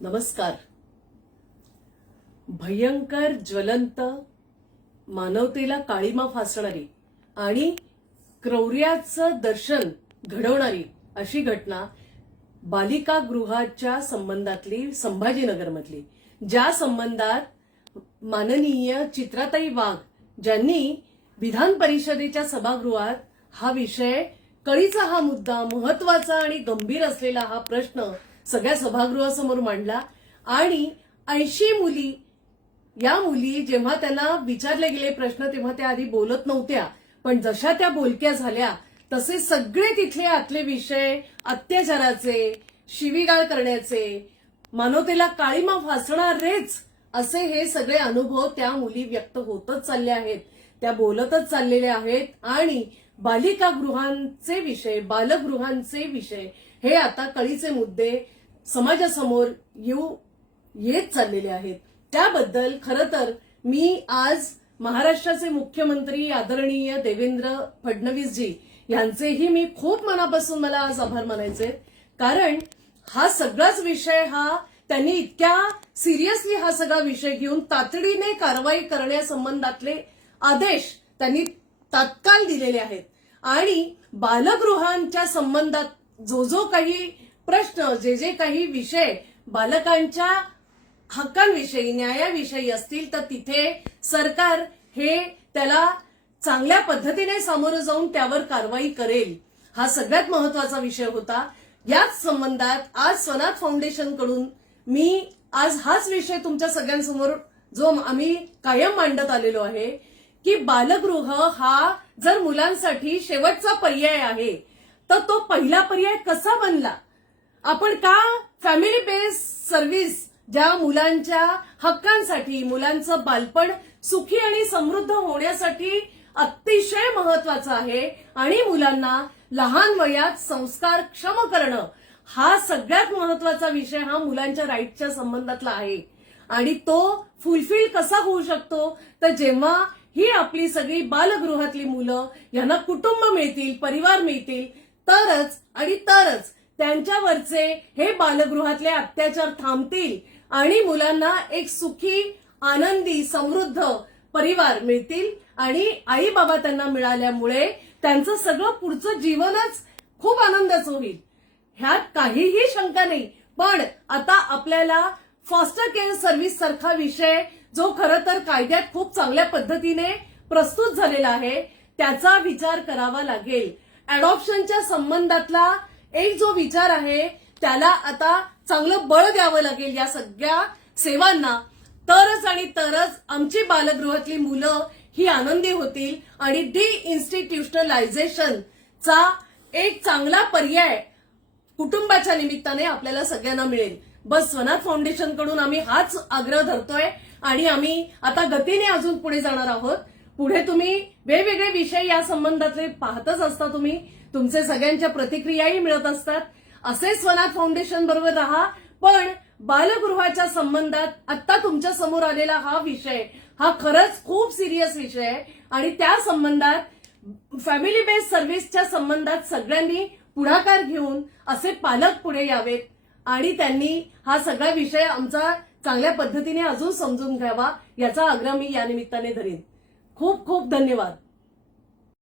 नमस्कार. भयंकर ज्वलंत मानवतेला काळीमा फासणारी आणि क्रौर्याचं दर्शन घडवणारी अशी घटना बालिका गृहाच्या संबंधातली संभाजीनगरमधली, ज्या संबंधात माननीय चित्राताई वाघ ज्यांनी विधान परिषदेच्या सभागृहात हा विषय, कळीचा हा मुद्दा, महत्वाचा आणि गंभीर असलेला हा प्रश्न सगळ्या सभागृहासमोर मांडला. आणि 80 मुली, या मुली जेव्हा त्यांना विचारले गेले प्रश्न तेव्हा त्या आधी बोलत नव्हत्या, पण जशा त्या बोलक्या झाल्या तसे सगळे तिथले आतले विषय, अत्याचाराचे, शिवीगाळ करण्याचे, मानवतेला काळीमा फासणारेच असे हे सगळे अनुभव त्या मुली व्यक्त होतच चालले आहेत, त्या बोलतच चाललेल्या आहेत. आणि बालिका गृहांचे विषय, बालगृहांचे विषय हे आता कळीचे मुद्दे समाजासमोर येत चाललेले आहेत. त्याबद्दल खरं तर मी आज महाराष्ट्राचे मुख्यमंत्री आदरणीय देवेंद्र फडणवीसजी यांचेही मी खूप मनापासून मला आज आभार मानायचे, कारण हा सगळाच विषय त्यांनी इतक्या सिरियसली हा सगळा विषय घेऊन तातडीने कारवाई करण्यासंबंधातले आदेश त्यांनी तात्काळ दिलेले आहेत. आणि बालगृहांच्या संबंधात जो काही प्रश्न, जे काही विषय बालकांच्या हक्कांविषयी, न्यायाविषयी असतील तर तिथे सरकार हे त्याला चांगल्या पद्धतीने सामोरं जाऊन त्यावर कारवाई करेल, हा सगळ्यात महत्वाचा विषय होता. याच संबंधात आज स्वनाथ फाउंडेशनकडून मी आज हाच विषय तुमच्या सगळ्यांसमोर जो आम्ही कायम मांडत आलेलो आहे की बालगृह हा जर मुलांसाठी शेवटचा पर्याय आहे तर तो पहिला पर्याय कसा बनला? आपण का फॅमिली बेस्ड सर्व्हिस, ज्या मुलांच्या हक्कांसाठी, मुलांचं बालपण सुखी आणि समृद्ध होण्यासाठी अतिशय महत्वाचं आहे आणि मुलांना लहान वयात संस्कारक्षम करणं हा सगळ्यात महत्वाचा विषय हा मुलांच्या राईटच्या संबंधातला आहे. आणि तो फुलफिल कसा होऊ शकतो तर जेव्हा ही आपली सगळी बालगृहातली मुलं यांना कुटुंब मिळतील, परिवार मिळतील, तरच त्यांच्यावरचे हे बालगृहातले अत्याचार थांबतील आणि मुलांना एक सुखी, आनंदी, समृद्ध परिवार मिळतील. आणि आई बाबा त्यांना मिळाल्यामुळे त्यांचं सगळं पुढचं जीवनच खूप आनंदाचं होईल, ह्यात काहीही शंका नाही. पण आता आपल्याला फॉस्टर केअर सर्व्हिस सारखा विषय जो खरं तर कायद्यात खूप चांगल्या पद्धतीने प्रस्तुत झालेला आहे त्याचा विचार करावा लागेल. अडॉप्शनच्या संबंधातला एक जो विचार आहे त्याला आता चांगलं बळ द्यावं लागेल या सगळ्या सेवांना, तरच आमची बालगृहातली मुलं ही आनंदी होतील आणि डिइन्स्टिट्यूशनलायझेशनचा एक चांगला पर्याय कुटुंबाच्या निमित्ताने आपल्याला सगळ्यांना मिळेल. बस स्वनाथ फाउंडेशनकडून आम्ही हाच आग्रह धरतोय आणि आम्ही आता गतीने अजून पुढे जाणार आहोत. पुढे तुम्ही वेगवेगळे विषय या संबंधातले पाहतच असता, तुम्ही तुमचे सगळ्यांच्या प्रतिक्रियाही मिळत असतात. असे स्वनाथ फाउंडेशन बरोबर राहा. पण बालगृहाच्या संबंधात आता तुमच्या समोर आलेला हा विषय हा खरंच खूप सिरियस विषय आहे आणि त्या संबंधात फॅमिली बेस्ड सर्व्हिसच्या संबंधात सगळ्यांनी पुढाकार घेऊन असे पालक पुढे यावेत आणि त्यांनी हा सगळा विषय आमचा चांगल्या पद्धतीने अजून समजून घ्यावा याचा आग्रह मी या निमित्ताने धरेन. खूप खूप धन्यवाद.